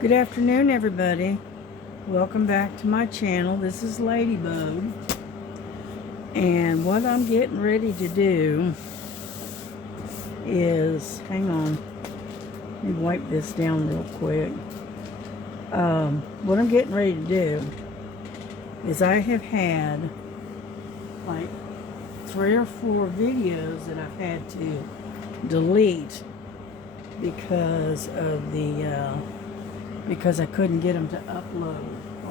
Good afternoon, everybody. Welcome back to my channel. This is Ladybug, and what I'm getting ready to do is, hang on, let me wipe this down real quick. What I'm getting ready to do is I have had like 3 or 4 videos that I've had to delete because of because I couldn't get them to upload.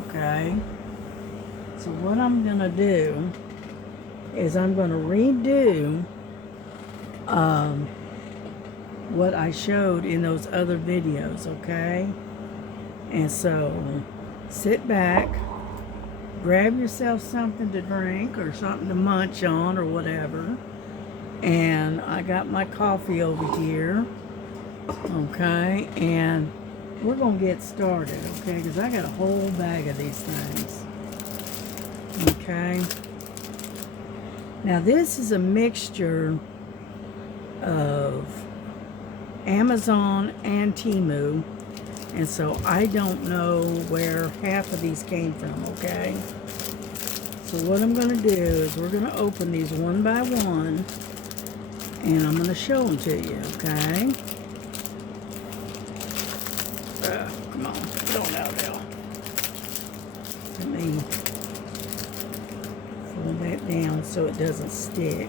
Okay, so what I'm gonna do is I'm gonna redo what I showed in those other videos. Okay, and so sit back, grab yourself something to drink or something to munch on or whatever, and I got my coffee over here. Okay, and we're gonna get started, okay, because I got a whole bag of these things. Okay, now this is a mixture of Amazon and Temu, and so I don't know where half of these came from. Okay, so what I'm gonna do is we're gonna open these one by one, and I'm gonna show them to you. Okay, come on, put on out there. Let me pull that down so it doesn't stick.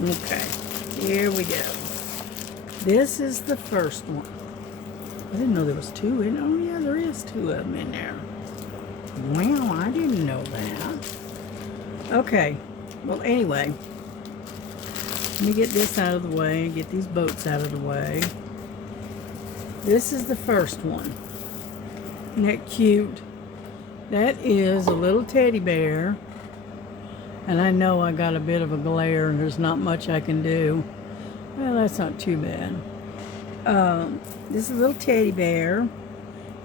Okay, here we go. This is the first one. I didn't know there was 2 in. Oh yeah, there is 2 of them in there. Wow, I didn't know that. Okay, well anyway, let me get this out of the way, get these boats out of the way. This is the first one. Isn't that cute? That is a little teddy bear. And I know I got a bit of a glare and there's not much I can do. Well, that's not too bad. This is a little teddy bear,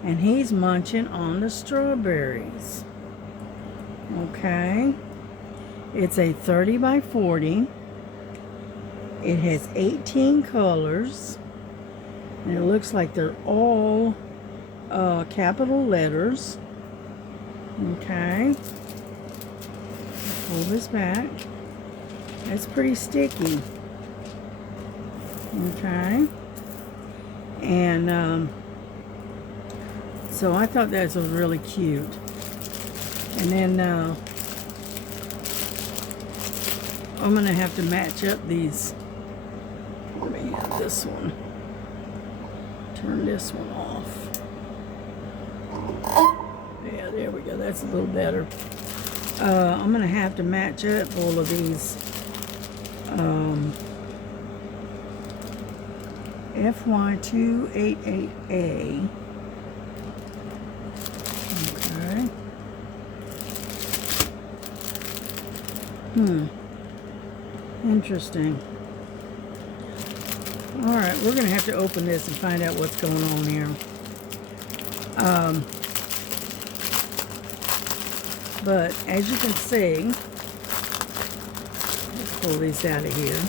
and he's munching on the strawberries. Okay. It's a 30 by 40. It has 18 colors. And it looks like they're all capital letters. Okay. Pull this back. That's pretty sticky. Okay. And so I thought that was really cute. And then I'm going to have to match up these. Let me have this one. Turn this one off. Yeah, there we go. That's a little better. I'm going to have to match up all of these FY288A. Okay. Interesting. Alright, we're going to have to open this and find out what's going on here. But as you can see, let's pull these out of here.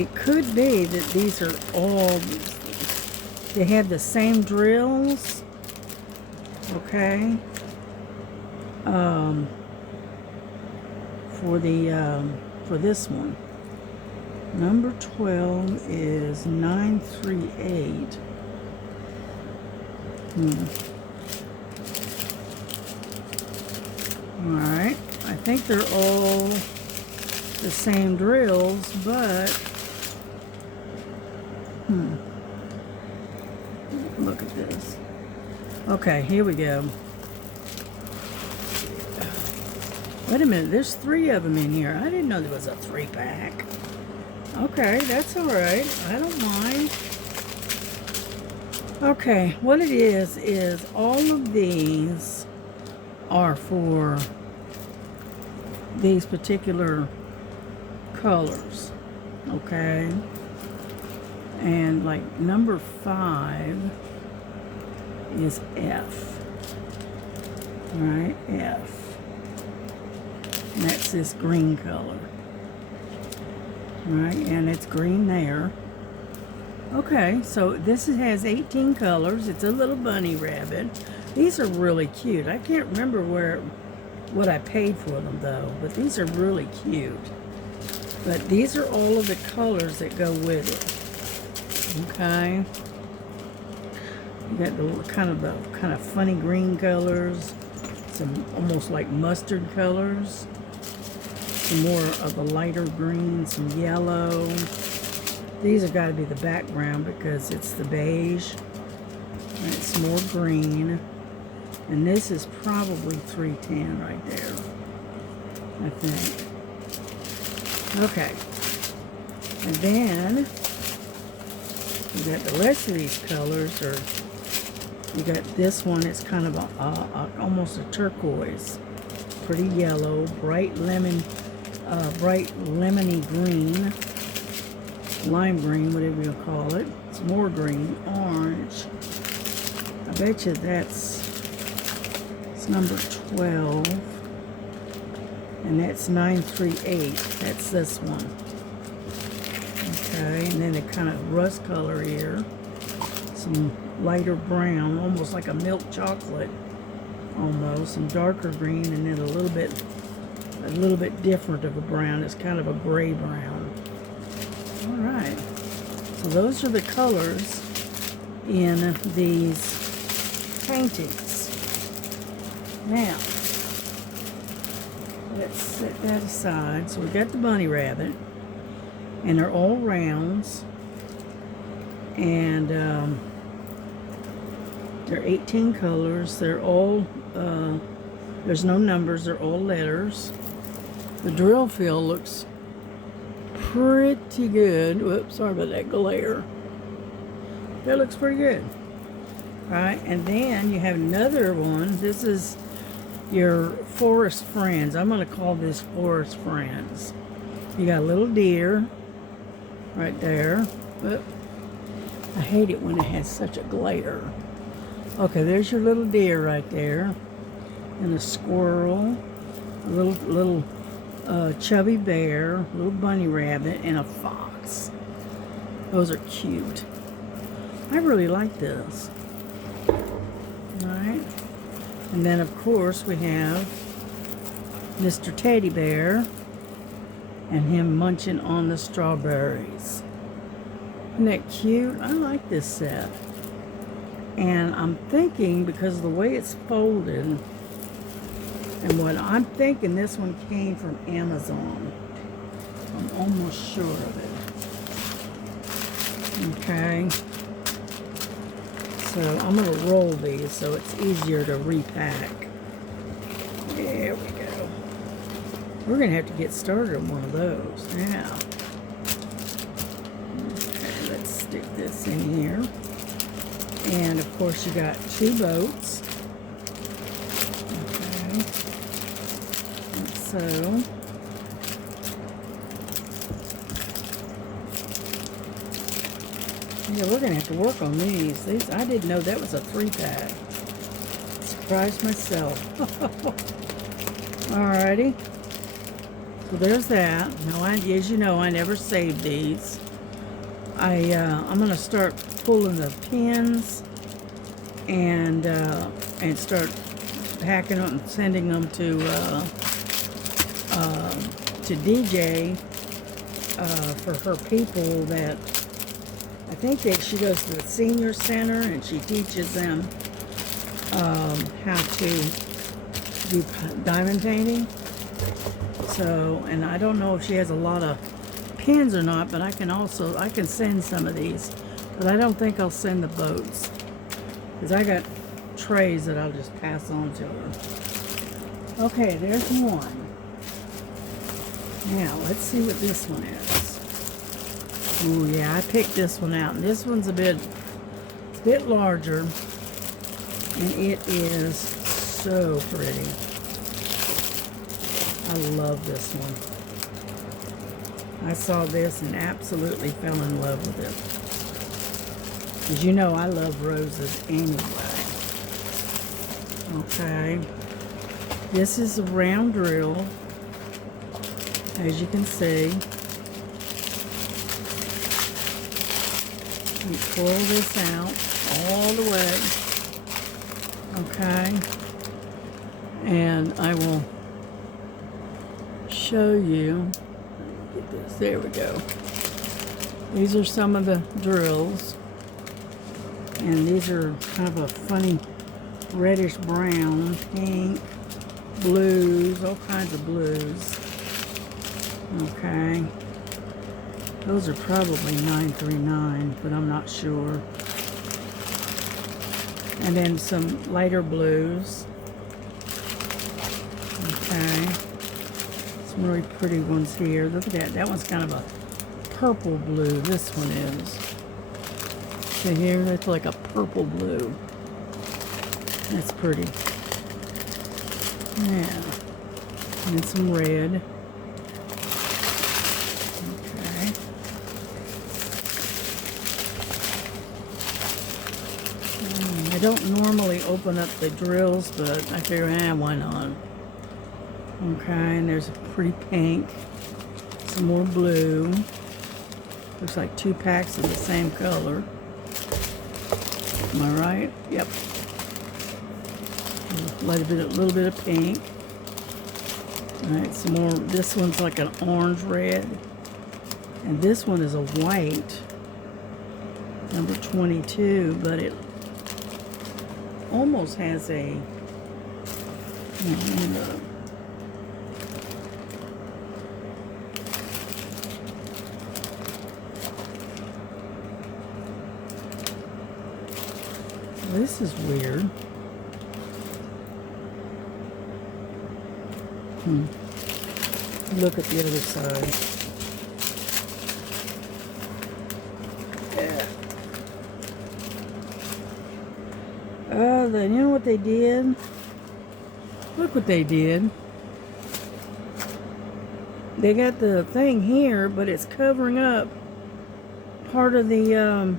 It could be that these are all, they have the same drills. Okay. For this one. Number 12 is 938. Alright. I think they're all the same drills, but look at this. Okay, here we go. Wait a minute, there's 3 of them in here. I didn't know there was a 3-pack. Okay, that's alright. I don't mind. Okay, what it is all of these are for these particular colors. Okay? And like number 5 is F. Alright, F. And that's this green color. Right, and it's green there. Okay, so this has 18 colors. It's a little bunny rabbit. These are really cute. I can't remember what I paid for them though, but these are really cute. But these are all of the colors that go with it. Okay. You got the kind of funny green colors, some almost like mustard colors, some more of the lighter green, some yellow. These have got to be the background because it's the beige. And it's more green. And this is probably 310 right there, I think. Okay. And then you got the rest of these colors. You got this one. It's kind of almost a turquoise, pretty yellow, bright lemony green, lime green, whatever you call it. It's more green, orange. I bet you it's number 12, and that's 938. That's this one. Okay, and then a kind of rust color here, some lighter brown, almost like a milk chocolate, almost, some darker green, and then a little bit different of a brown. It's kind of a gray brown. All right, so those are the colors in these paintings. Now, let's set that aside. So we got the bunny rabbit, and they're all rounds, and they're 18 colors. They're all, there's no numbers, they're all letters. The drill fill looks pretty good. Whoops, sorry about that glare. That looks pretty good. All right, and then you have another one. This is your forest friends. I'm going to call this forest friends. You got a little deer right there. But I hate it when it has such a glare. Okay, there's your little deer right there, and a squirrel, a little chubby bear, a little bunny rabbit, and a fox. Those are cute. I really like this. All right, and then of course we have Mr. Teddy Bear and him munching on the strawberries. Isn't that cute? I like this set. And I'm thinking, because of the way it's folded, and what I'm thinking, this one came from Amazon. I'm almost sure of it. Okay. So I'm going to roll these so it's easier to repack. There we go. We're going to have to get started on one of those now. Okay, let's stick this in here. And of course you got two boats. Okay. And so yeah, we're gonna have to work on these. I didn't know that was a 3-pack. Surprised myself. Alrighty. So there's that. Now, as you know, I never saved these. I'm gonna start pulling the pins and start packing them and sending them to DJ for her people that I think that she goes to the senior center and she teaches them how to do diamond painting. So, and I don't know if she has a lot of pins or not, but I can send some of these, but I don't think I'll send the boats because I got trays that I'll just pass on to her. Okay, there's one. Now let's see what this one is. Oh yeah, I picked this one out, and this one's a bit larger, and it is so pretty. I love this one. I saw this and absolutely fell in love with it. As you know, I love roses anyway. Okay. This is a round drill, as you can see. You pull this out all the way, okay? And I will show you. Get this. There we go. These are some of the drills, and these are kind of a funny reddish brown, pink, blues, all kinds of blues. Okay. Those are probably 939, but I'm not sure. And then some lighter blues. Okay. Some really pretty ones here. Look at that. That one's kind of a purple blue. This one is. See here? That's like a purple blue. That's pretty. Yeah. And some red. Okay. I don't normally open up the drills, but I figure, why not? Okay, and there's a pretty pink. Some more blue. Looks like 2 packs of the same color. Am I right? Yep. A little bit of pink. Alright, some more. This one's like an orange red. And this one is a white. Number 22, but it almost has a this is weird. Look at the other side. Yeah. You know what they did? Look what they did. They got the thing here, but it's covering up part of the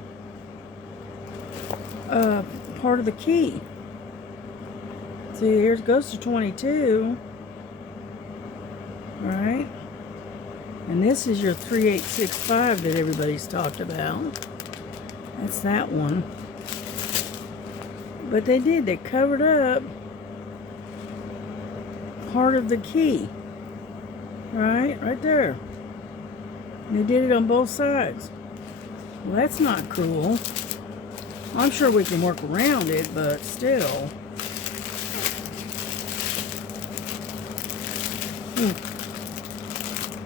key. See, here it goes to 22. Right? And this is your 3865 that everybody's talked about. That's that one. But they covered up part of the key. Right there. And they did it on both sides. Well, that's not cool. I'm sure we can work around it, but still.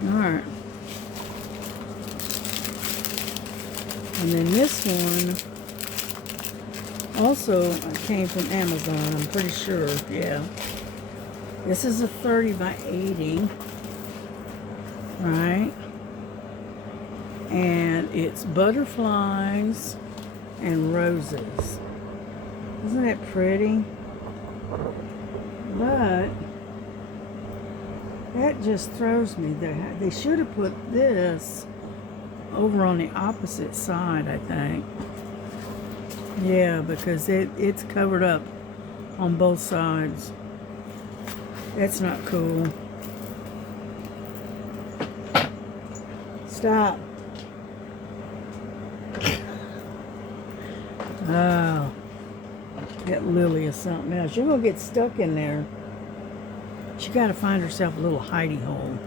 Alright. And then this one also came from Amazon, I'm pretty sure. Yeah. This is a 30 by 80. Right? And it's butterflies and roses. Isn't that pretty? But that just throws me. They should have put this over on the opposite side, I think. Yeah, because it's covered up on both sides. That's not cool. Stop. Oh, that Lily is something else. You're going to get stuck in there. She got to find herself a little hidey hole.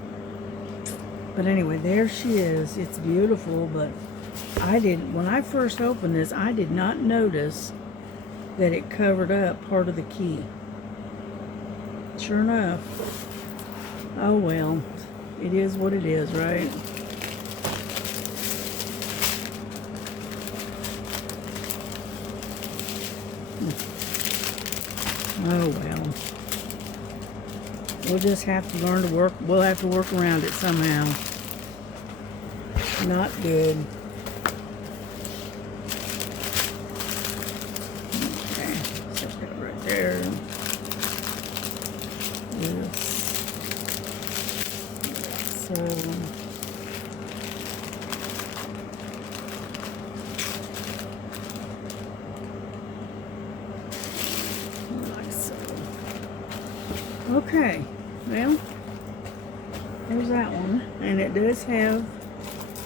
But anyway, there she is. It's beautiful, but when I first opened this, I did not notice that it covered up part of the key. Sure enough. Oh well, it is what it is, right? Oh well. We'll just have to learn to work. We'll have to work around it somehow. Not good. Okay, set that right there. Yes. So. Okay, well, there's that one, and it does have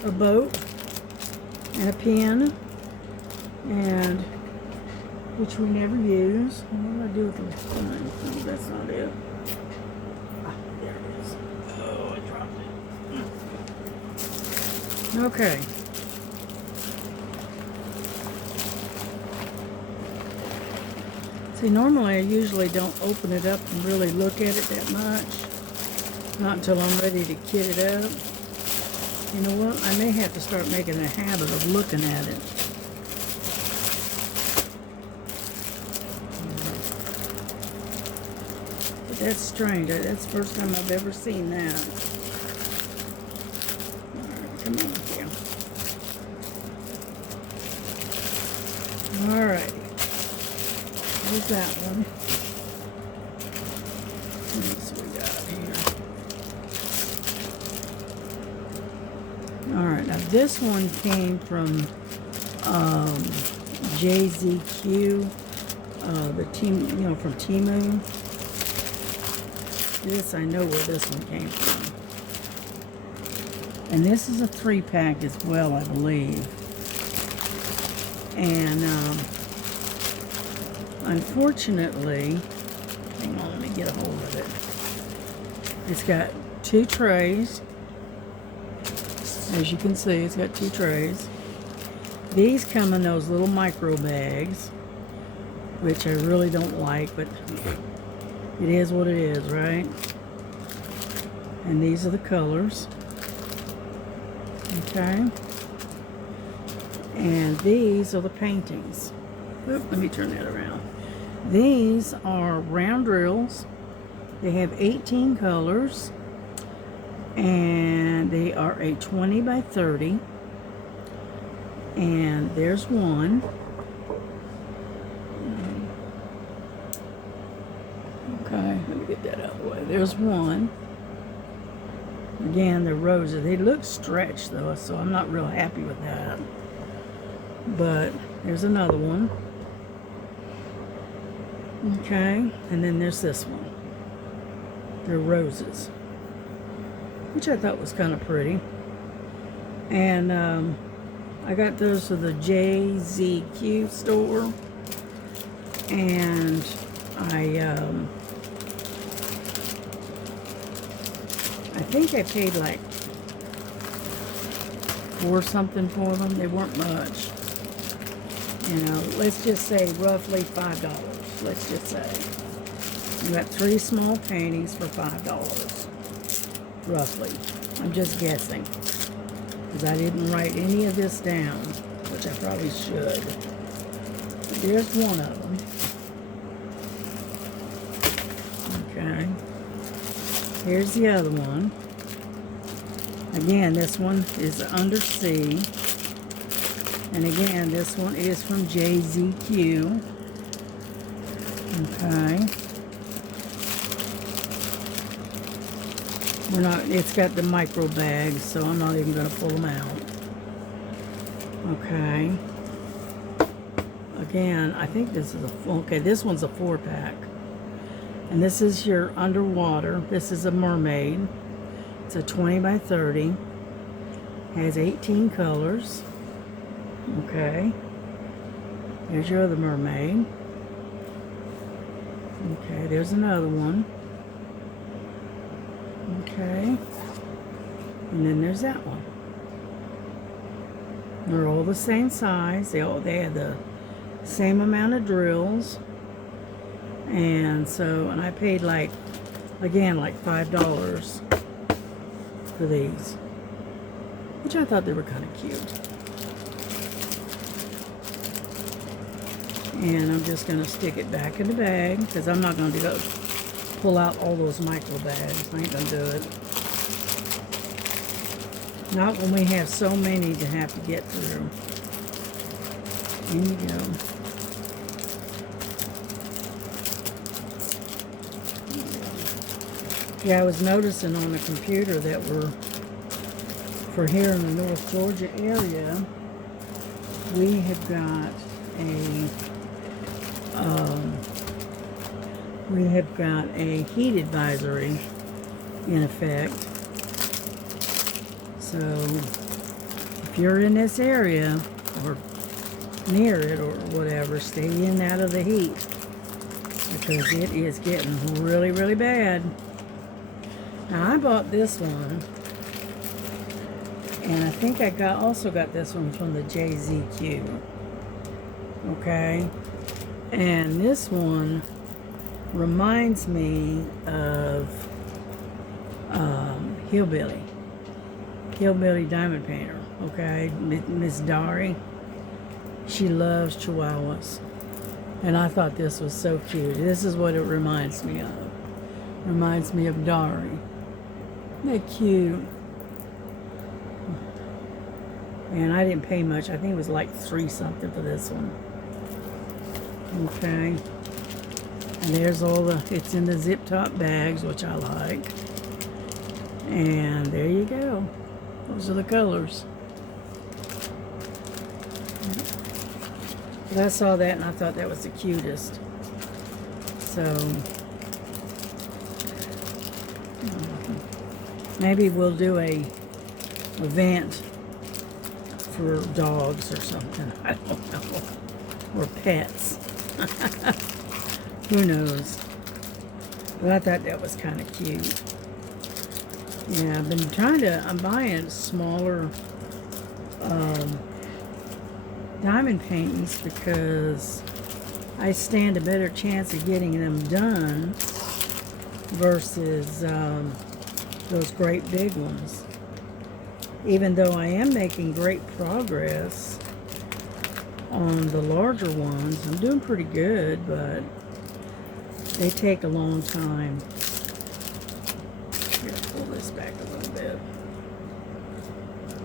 a boat and a pin and which we never use. What do I do with the sign? Oh, that's not it. Ah, there it is. Oh, I dropped it. Okay. See, normally I usually don't open it up and really look at it that much. Not until I'm ready to kit it up. You know what? I may have to start making a habit of looking at it. But that's strange. That's the first time I've ever seen that. Alright, come on here. Alright. There's that one. What else we got here? Alright, now this one came from JZQ, the team, you know, from Temu. This, I know where this one came from. And this is a 3-pack as well, I believe. And unfortunately, hang on, let me get a hold of it. It's got 2 trays. As you can see, it's got 2 trays. These come in those little micro bags, which I really don't like, but it is what it is, right? And these are the colors. Okay. And these are the paintings. Oop, let me turn that around. These are round drills. They have 18 colors. And they are a 20 by 30. And there's one. Okay, let me get that out of the way. There's one. Again, they're roses. They look stretched though, so I'm not real happy with that. But there's another one. Okay, and then there's this one. They're roses, which I thought was kind of pretty. And I got those from the JZQ store. And I think I paid like $4 something for them. They weren't much. You know, let's just say roughly $5. Let's just say. You got 3 small paintings for $5. Roughly. I'm just guessing. Because I didn't write any of this down, which I probably should. But there's one of them. Okay. Here's the other one. Again, this one is under C. And again, this one is from JZQ. Okay. It's got the micro bags, so I'm not even going to pull them out. Okay. Again, I think this is this one's a 4-pack. And this is your underwater. This is a mermaid. It's a 20 by 30. Has 18 colors. Okay. There's your other mermaid. Okay, there's another one. Okay. And then there's that one. They're all the same size. They have the same amount of drills. And so, and I paid like, again, like $5 for these, which I thought they were kind of cute. And I'm just going to stick it back in the bag because I'm not going to go pull out all those micro bags. I ain't going to do it. Not when we have so many to have to get through. In you go. Yeah, I was noticing on the computer that for here in the North Georgia area, we have got a heat advisory in effect. So if you're in this area, or near it or whatever. Stay in out of the heat because it is getting really, really bad. Now I bought this one, and I think I also got this one from the JZQ. Okay, and this one reminds me of Hillbilly Diamond Painter. Okay, Miss Dari. She loves Chihuahuas, and I thought this was so cute. This is what it reminds me of. Reminds me of Dari. Isn't that cute? And I didn't pay much. I think it was like $3 something for this one. Okay. And there's all it's in the zip top bags, which I like. And there you go. Those are the colors. But I saw that and I thought that was the cutest. So maybe we'll do a event for dogs or something. I don't know. Or pets. Who knows? But I thought that was kind of cute. Yeah, I've been I'm buying smaller diamond paintings because I stand a better chance of getting them done versus those great big ones. Even though I am making great progress on the larger ones, I'm doing pretty good, but they take a long time. Here, pull this back a little bit.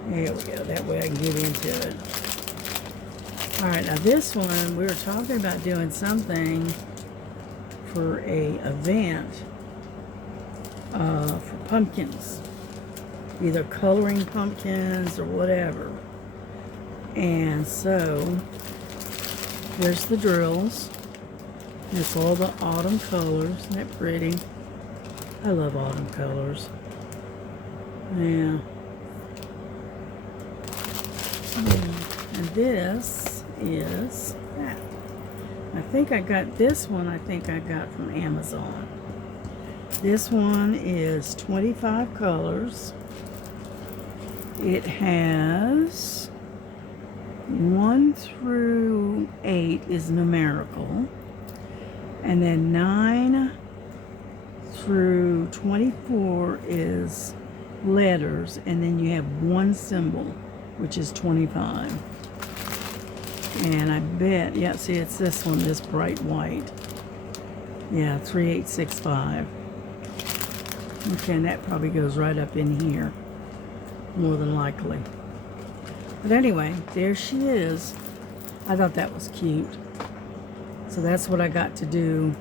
There we go. That way I can get into it. All right, now this one, we were talking about doing something for a event for pumpkins. Either coloring pumpkins or whatever. And so, here's the drills. It's all the autumn colors. Isn't that pretty? I love autumn colors. Yeah. And this is that. I think I got this one, I got from Amazon. This one is 25 colors. It has 1 through 8 is numerical, and then 9 through 24 is letters, and then you have 1 symbol, which is 25. And I bet, yeah, see, it's this one, this bright white. Yeah, 3865. Okay, and that probably goes right up in here, more than likely. But anyway, there she is. I thought that was cute. So that's what I got to do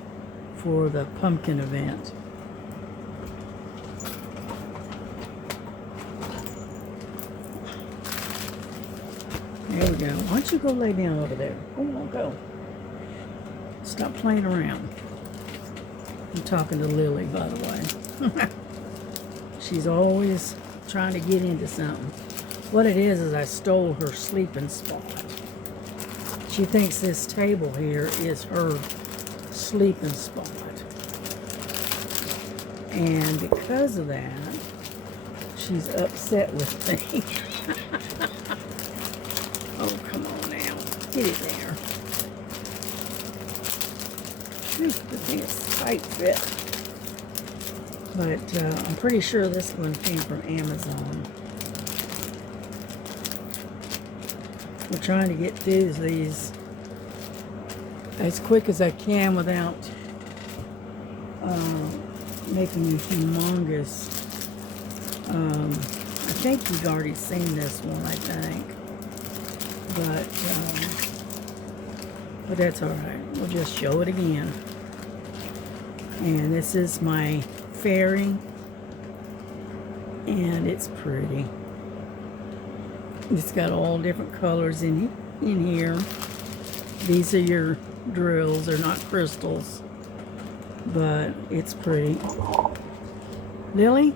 for the pumpkin event. There we go. Why don't you go lay down over there? Go on, go. Stop playing around. I'm talking to Lily, by the way. She's always trying to get into something. What it is I stole her sleeping spot. She thinks this table here is her sleeping spot. And because of that, she's upset with me. Oh, come on now. Get it there. Whew, the thing is tight fit. But I'm pretty sure this one came from Amazon. We're trying to get through these as quick as I can without making a humongous. I think you've already seen this one, I think. But that's all right. We'll just show it again. And this is my fairy, and it's pretty. It's got all different colors in here. These are your drills. They're not crystals, but it's pretty. Lily,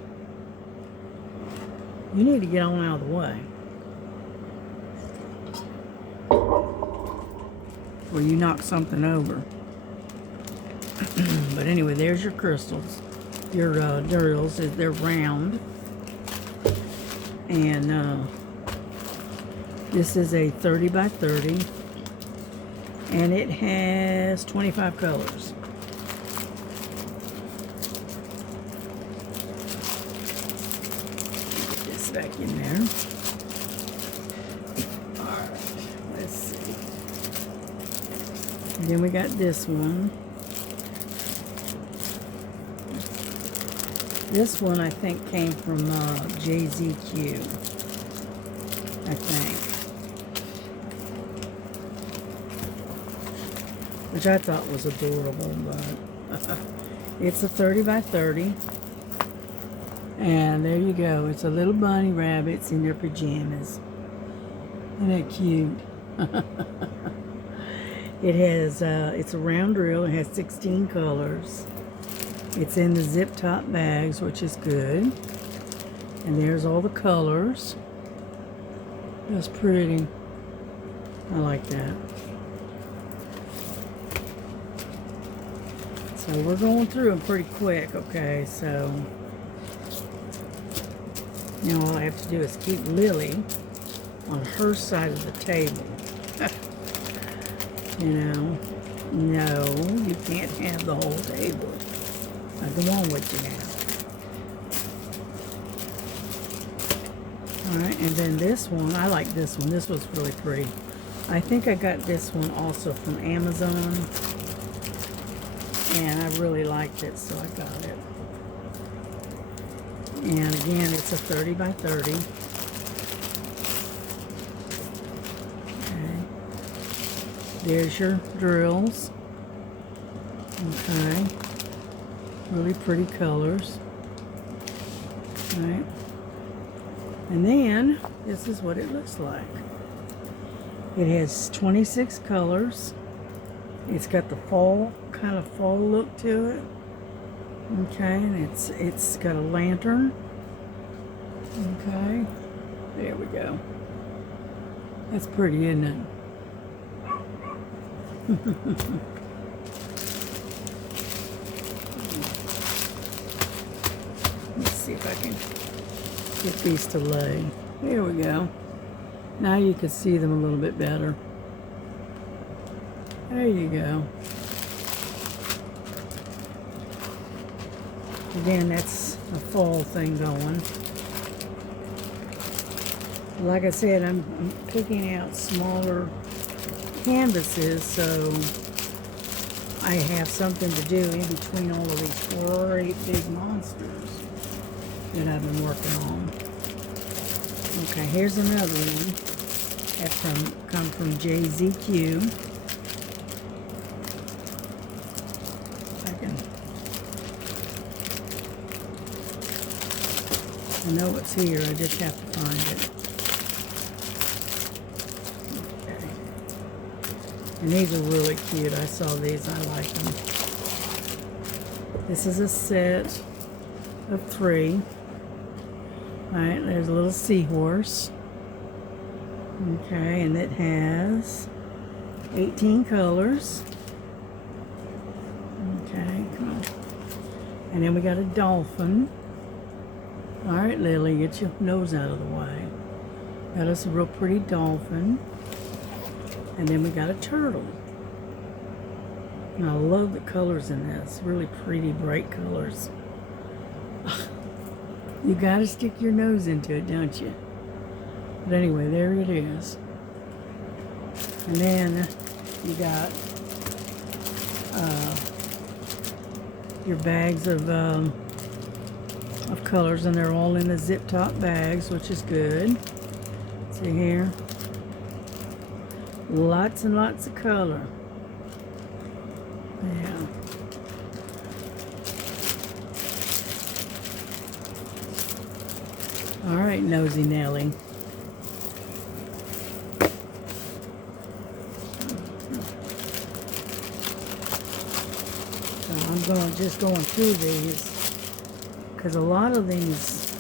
you need to get on out of the way. where you knock something over. But anyway, there's your crystals. Your drills, they're round. And this is a 30 by 30. And it has 25 colors. Get this back in there. Alright, let's see. And then we got this one. This one I think came from JZQ. I think. Which I thought was adorable, but it's a 30 by 30. And there you go. It's a little bunny rabbits in their pajamas. Isn't that cute? It has, it's a round drill. It has 16 colors. It's in the zip top bags, which is good. And there's all the colors. That's pretty. I like that. So we're going through them pretty quick, okay? So, now all I have to do is keep Lily on her side of the table. You know, no, you can't have the whole table. I go on with you now. Alright, and then this one, I like this one. This was really pretty. I think I got this one also from Amazon. And I really liked it, so I got it. And again, it's a 30 by 30. Okay. There's your drills. Okay. Really pretty colors. Alright. And then, this is what it looks like. It has 26 colors. It's got the fall, kind of fall look to it. Okay, and it's got a lantern. Okay, there we go. That's pretty, isn't it? Let's see if I can get these to lay. There we go. Now you can see them a little bit better. There you go. Again, that's a fall thing going. Like I said, I'm picking out smaller canvases, so I have something to do in between all of these great big monsters that I've been working on. Okay, here's another one. That's come from JZQ. I know it's here, I just have to find it. Okay. And these are really cute. I saw these, I like them. This is a set of 3. Alright, there's a little seahorse. Okay, and it has 18 colors. Okay, come on. And then we got a dolphin. Alright, Lily, get your nose out of the way. Got us a real pretty dolphin. And then we got a turtle. And I love the colors in this. Really pretty, bright colors. You gotta stick your nose into it, don't you? But anyway, there it is. And then you got your bags of colors, and they're all in the zip top bags, which is good. See here, lots and lots of color. Yeah. All right, Nosy Nelly. So I'm just going through these, because a lot of these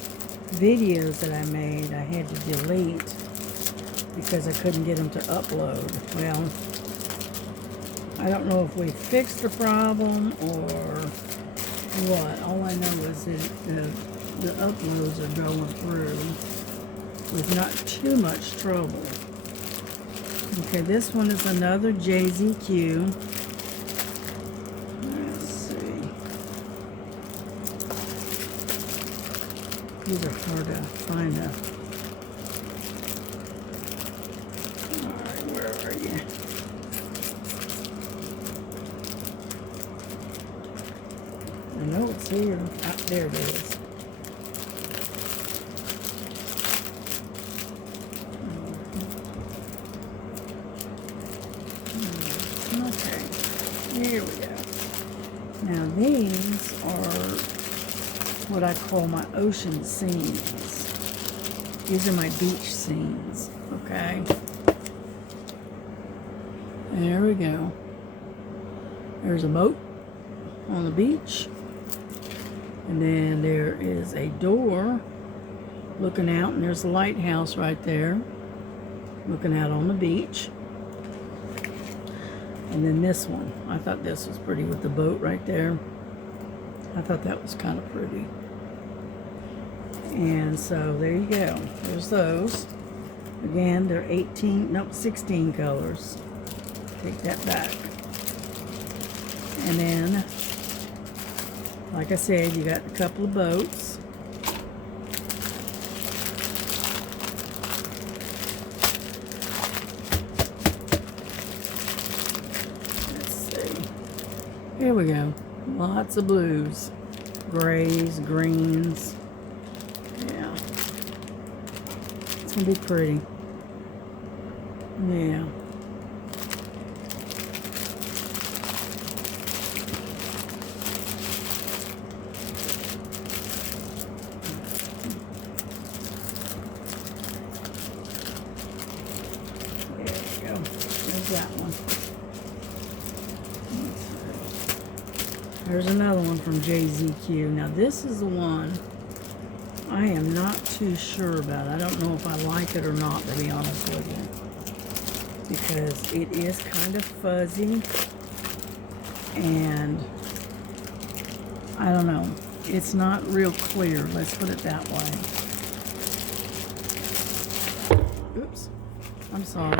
videos that I made I had to delete because I couldn't get them to upload. Well, I don't know if we fixed the problem or what. All I know is that the uploads are going through with not too much trouble. Okay, this one is another JZQ. Let's see. These are hard to find. Alright, where are you? I know it's here. Ah, there it is. Okay, here we go. Now these are what I call my ocean scenes. These are my beach scenes, okay? There we go. There's a boat on the beach. And then there is a door looking out, and there's a lighthouse right there looking out on the beach. And then this one, I thought this was pretty with the boat right there. I thought that was kind of pretty. And so there you go. There's those. Again, they're 16 colors. Take that back. And then, like I said, you got a couple of boats. Let's see. Here we go. Lots of blues, grays, greens. Yeah. It's gonna be pretty. Yeah. That one. There's another one from JZQ. Now this is the one I am not too sure about. I don't know if I like it or not, to be honest with you, because it is kind of fuzzy and I don't know, it's not real clear, let's put it that way. Oops, I'm sorry.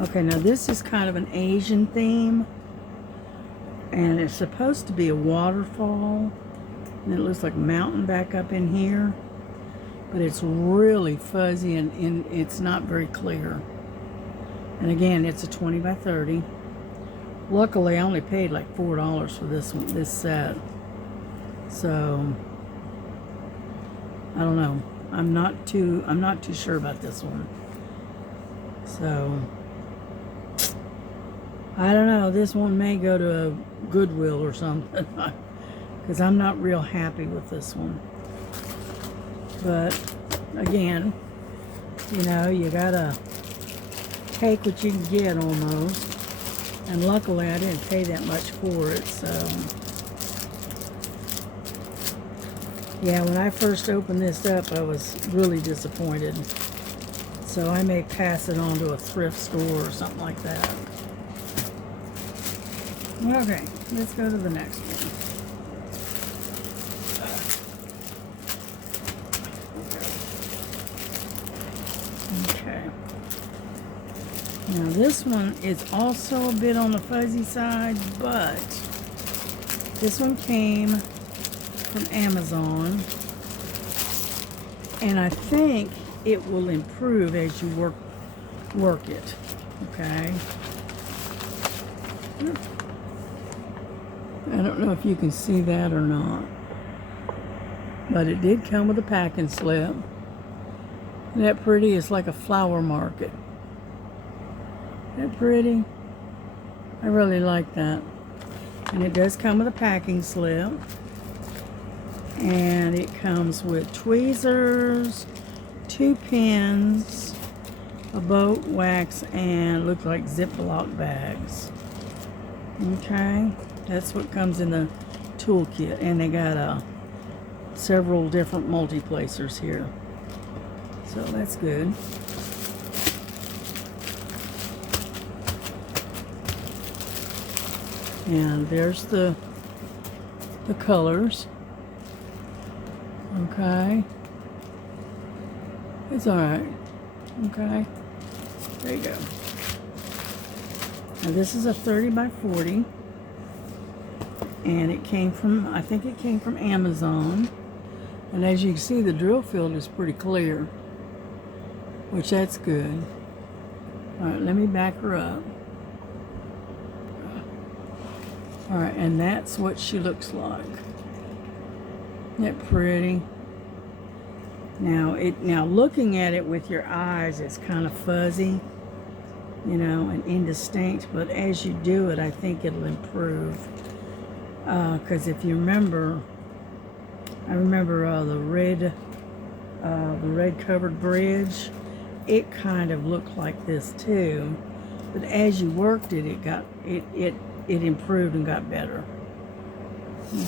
Okay, now this is kind of an Asian theme, and it's supposed to be a waterfall, and it looks like a mountain back up in here, but it's really fuzzy and it's not very clear. And again, it's a 20 by 30. Luckily, I only paid like $4 for this set. So I don't know. I'm not too sure about this one. So I don't know, this one may go to a Goodwill or something, because I'm not real happy with this one. But again, you know, you gotta take what you can get almost. And luckily I didn't pay that much for it, so. Yeah, when I first opened this up, I was really disappointed. So I may pass it on to a thrift store or something like that. Okay, let's go to the next one. Okay. Now this one is also a bit on the fuzzy side, but this one came from Amazon, and I think it will improve as you work it. Okay. I don't know if you can see that or not, but it did come with a packing slip. Isn't that pretty? It's like a flower market. Isn't that pretty? I really like that. And it does come with a packing slip. And it comes with tweezers, 2 pins, a boat wax, and looks like Ziploc bags. Okay. That's what comes in the toolkit, and they got several different multi-placers here, so that's good. And there's the colors. Okay. It's alright. Okay. There you go. Now this is a 30 by 40. And it came from, I think it came from Amazon. And as you can see, the drill field is pretty clear, which that's good. All right, let me back her up. All right, and that's what she looks like. Isn't that pretty? Now, looking at it with your eyes, it's kind of fuzzy, you know, and indistinct. But as you do it, I think it'll improve. Because if you remember, I remember the red covered bridge. It kind of looked like this too, but as you worked it, it improved and got better.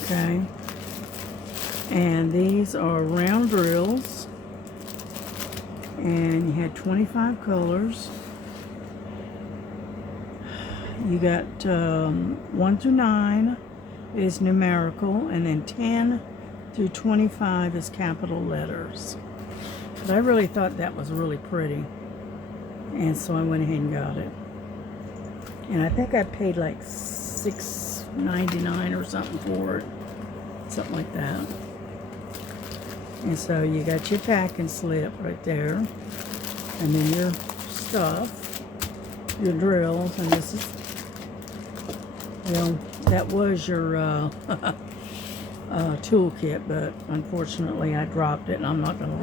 Okay, and these are round drills, and you had 25 colors. You got 1 through 9 is numerical, and then 10 through 25 is capital letters. But I really thought that was really pretty, and so I went ahead and got it. And I think I paid like $6.99 or something for it, something like that. And so you got your packing slip right there, and then your stuff, your drills, and this is, well, that was your toolkit, but unfortunately I dropped it, and I'm not gonna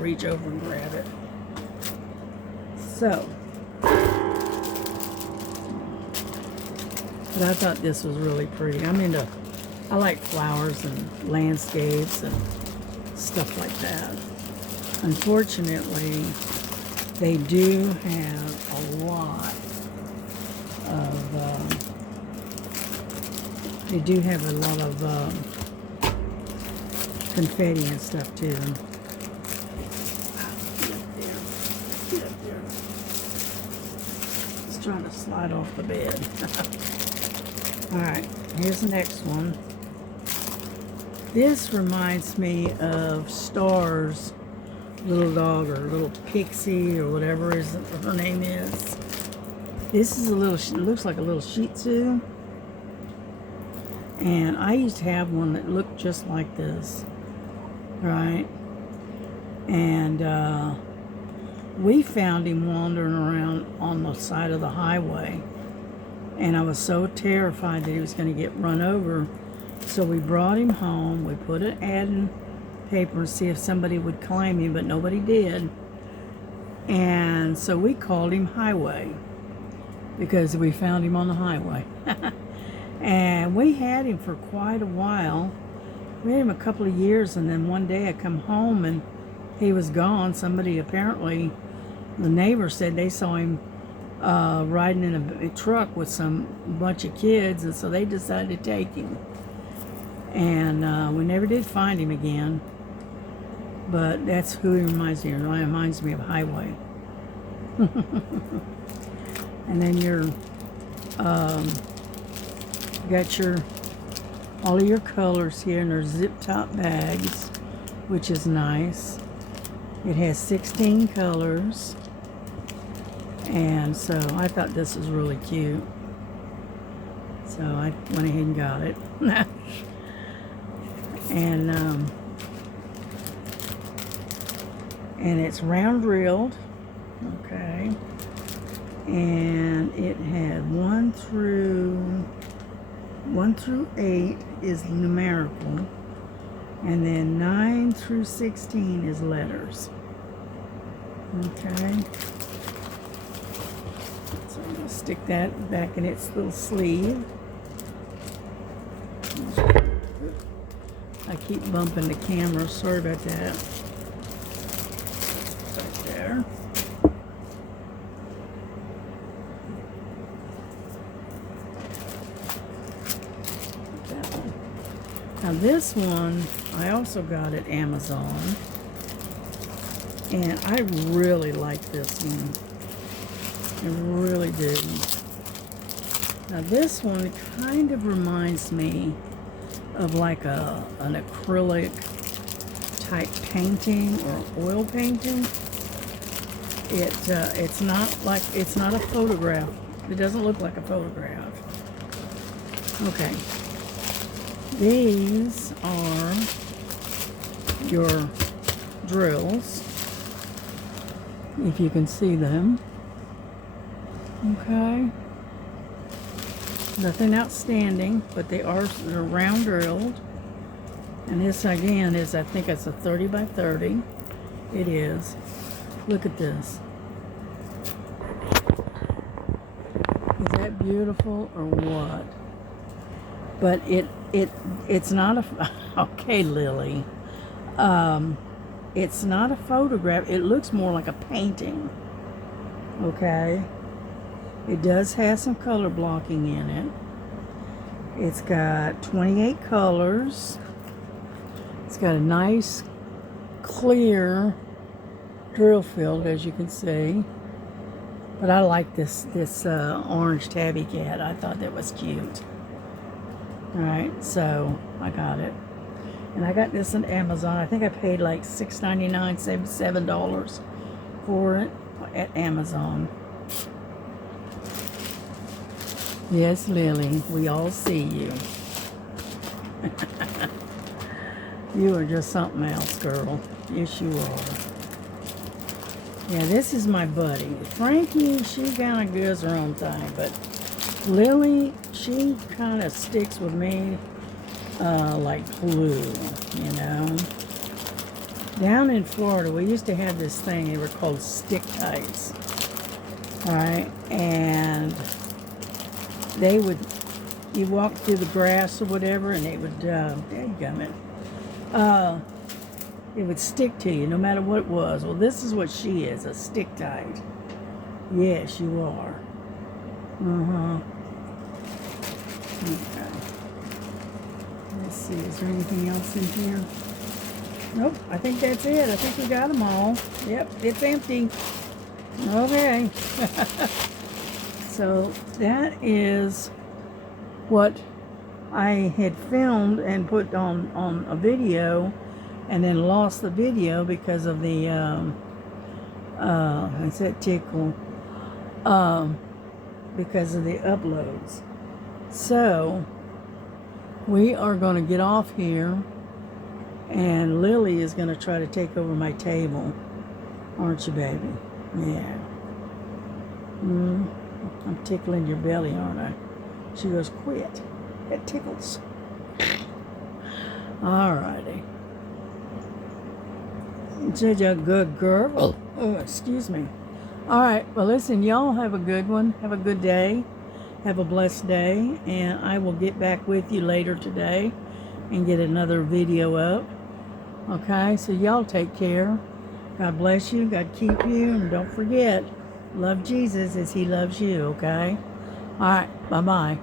reach over and grab it. So, but I thought this was really pretty. I like flowers and landscapes and stuff like that. Unfortunately, they do have a lot of confetti and stuff to them. Get up there. It's trying to slide off the bed. Alright, here's the next one. This reminds me of Star's little dog, or little Pixie, or whatever her name is. This is it looks like a little Shih Tzu. And I used to have one that looked just like this, right? And we found him wandering around on the side of the highway. And I was so terrified that he was going to get run over. So we brought him home. We put an ad in paper to see if somebody would claim him, but nobody did. And so we called him Highway, because we found him on the highway. And we had him for quite a while. We had him a couple of years, and then one day I come home and he was gone. Somebody, apparently, the neighbor said they saw him riding in a truck with some bunch of kids, and so they decided to take him. And we never did find him again. But that's who he reminds me of. He reminds me of Highway. And then you got all of your colors here in their zip top bags, which is nice. It has 16 colors, and so I thought this was really cute, so I went ahead and got it. And it's round reeled, okay, and it had 1 through 8 is numerical, and then 9 through 16 is letters. Okay, so I'm going to stick that back in its little sleeve. I keep bumping the camera, sorry about that. Right there. Now this one, I also got at Amazon, and I really like this one. I really do. Now this one kind of reminds me of like an acrylic type painting or oil painting. It's not a photograph. It doesn't look like a photograph. Okay. These are your drills, if you can see them. Okay. Nothing outstanding, but they're round drilled. And this again is, I think it's a 30 by 30. It is. Look at this. Is that beautiful or what? But it's not a okay, Lily. It's not a photograph. It looks more like a painting. Okay. It does have some color blocking in it. It's got 28 colors. It's got a nice clear drill field, as you can see. But I like this orange tabby cat. I thought that was cute. Alright, so I got it. And I got this on Amazon. I think I paid like $6.99, $7 for it at Amazon. Yes, Lily, we all see you. You are just something else, girl. Yes, you are. Yeah, this is my buddy. Frankie, she kind of does her own thing, but Lily, she kind of sticks with me like glue, you know. Down in Florida, we used to have this thing. They were called stick tights. All right, and they would, you walk through the grass or whatever, and they would, dadgummit, it would stick to you no matter what it was. Well, this is what she is, a stick tight. Yes, you are. Okay. Let's see, is there anything else in here? Nope, I think that's it. I think we got them all. Yep, it's empty. Okay. So that is what I had filmed and put on a video, and then lost the video because of the I said tickle, because of the uploads. So we are going to get off here, and Lily is going to try to take over my table, aren't you, baby? Yeah. I'm tickling your belly, aren't I? She goes, quit. It tickles. Alrighty. Such a good girl. Oh, excuse me. Alright, well listen, y'all have a good one. Have a good day. Have a blessed day. And I will get back with you later today and get another video up. Okay, so y'all take care. God bless you. God keep you. And don't forget, love Jesus as he loves you, okay? Alright, bye-bye.